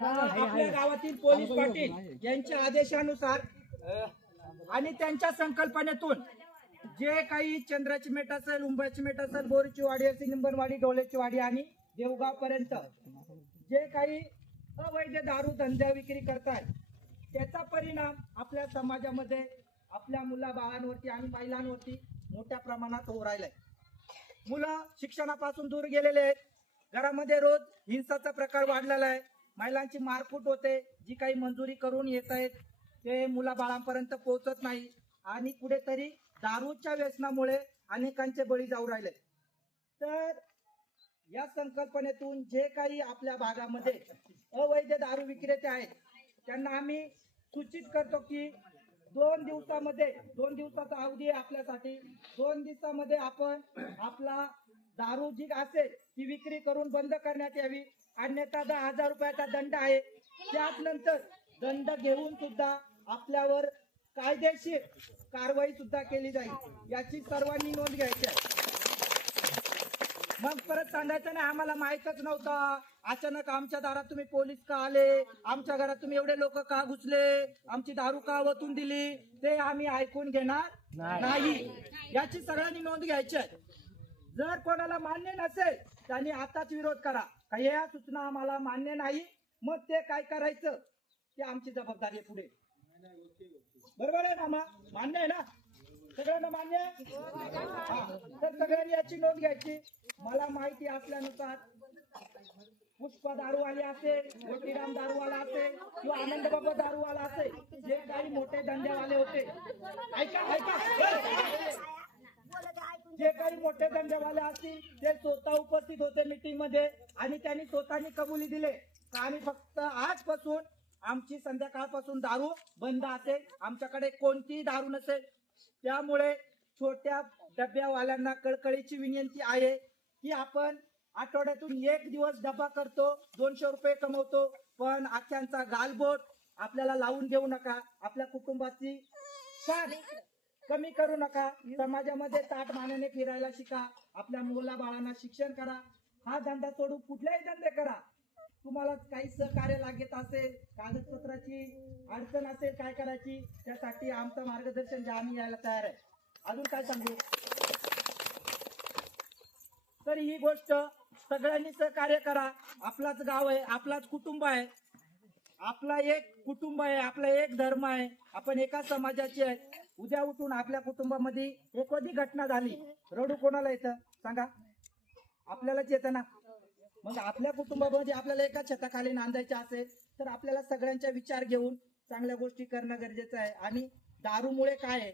आपल्या गावातील पोलीस पाटील यांच्या आदेशानुसार आणि त्यांच्या संकल्पनेतून जे काही चंद्राची मेट असेल, उंबराची मेट असेल, बोरीची वाडी असेल, निंबनवाडी, डोळेची वाडी आणि देवगाव पर्यंत जे काही अवैध दारू धंदा विक्री करतात त्याचा परिणाम आपल्या समाजामध्ये आपल्या मुला बाळांवरती आणि महिलांवरती मोठ्या प्रमाणात होऊ राहिलाय. मुलं शिक्षणापासून दूर गेलेले आहेत. घरामध्ये रोज हिंसाचा प्रकार वाढलेला आहे. महिलांची मारकूट होते. जी काही मंजुरी करून येत आहेत ते मुलाबाळांपर्यंत पोहोचत नाही आणि कुठेतरी दारूच्या व्यसनामुळे अनेकांचे बळी जाऊ राहिले. तर या संकल्पनेतून जे काही आपल्या भागामध्ये अवैध दारू विक्रेते आहेत त्यांना आम्ही सूचित करतो की 2 दिवसाचा अवधी आहे आपल्यासाठी. 2 दिवसामध्ये आपण आपला दारू जी असेल ती विक्री करून बंद करण्यात यावी. अन्यथा 10,000 रुपयाचा दंड आहे. त्यानंतर दंड घेऊन सुद्धा आपल्यावर कायदेशीर कारवाई सुद्धा केली जाईल. याची सर्वांनी नोंद घ्यायची आहे. मग परत सांगायचं नाही आम्हाला माहीतच नव्हतं, अचानक आमच्या दारात तुम्ही पोलीस का आले, आमच्या घरात तुम्ही एवढे लोक का घुसले, आमची दारू का वतून दिली, ते आम्ही ऐकून घेणार नाही. याची सगळ्यांनी नोंद घ्यायची आहे. जर कोणाला मान्य नसेल त्यांनी आताच विरोध करा. काही या सूचना आम्हाला मान्य नाही, मग ते काय करायचं ते आमची जबाबदारी आहे पुढे. बरोबर आहे ना? मान्य आहे ना? सगळ्यांना मान्य आहे? तर सगळ्यांनी याची नोंद घ्यायची. मला माहिती असल्यानुसार पुष्पा दारूवाले असेल, मोतीराम दारूवाला असेल किंवा आनंद बाबा दारूवाला असेल, जे काही मोठे धंदेवाले होते, जे काही मोठे धंदेवाले असतील ते स्वतः उपस्थित होते मीटिंग मध्ये आणि त्यांनी स्वतःनी कबुली दिले का आम्ही फक्त आजपासून आमची संध्याकाळपासून दारू बंद असेल, आमच्याकडे कोणतीही दारू नसेल. त्यामुळे छोट्या डब्यावाल्यांना कळकळीची विनंती आहे की आपण आठवड्यातून 1 दिवस डबा करतो, 200 रुपये कमवतो, पण आख्यांचा गालबोट आपल्याला लावून देऊ नका. आपल्या कुटुंबाची शान कमी करू नका. समाजामध्ये ताट मानेने फिरायला शिका. आपल्या मुला बाळांना शिक्षण करा. हा धंदा सोडून कुठलाही धंदे करा. तुम्हाला काही सहकार्य लागत असेल, कागदपत्राची अडचण असेल काय करायची, त्यासाठी आमचं मार्गदर्शन द्या, आम्ही यायला तयार आहे. अजून काय सांगू? तर ही गोष्ट सगळ्यांनी सहकार्य करा. आपलाच गाव आहे, आपलाच कुटुंब आहे, आपला एक कुटुंब आहे, आपला एक धर्म आहे, आपण एका समाजाचे आहे. उद्या उठून आपल्या कुटुंबामध्ये एखादी घटना झाली, रडू कोणाला येतं सांगा? आपल्यालाच येतं ना. मग आपल्या कुटुंबामध्ये आपल्याला एका छताखाली नांदायचे असेल तर आपल्याला सगळ्यांचा विचार घेऊन चांगल्या गोष्टी करणं गरजेचं आहे. आणि दारूमुळे काय आहे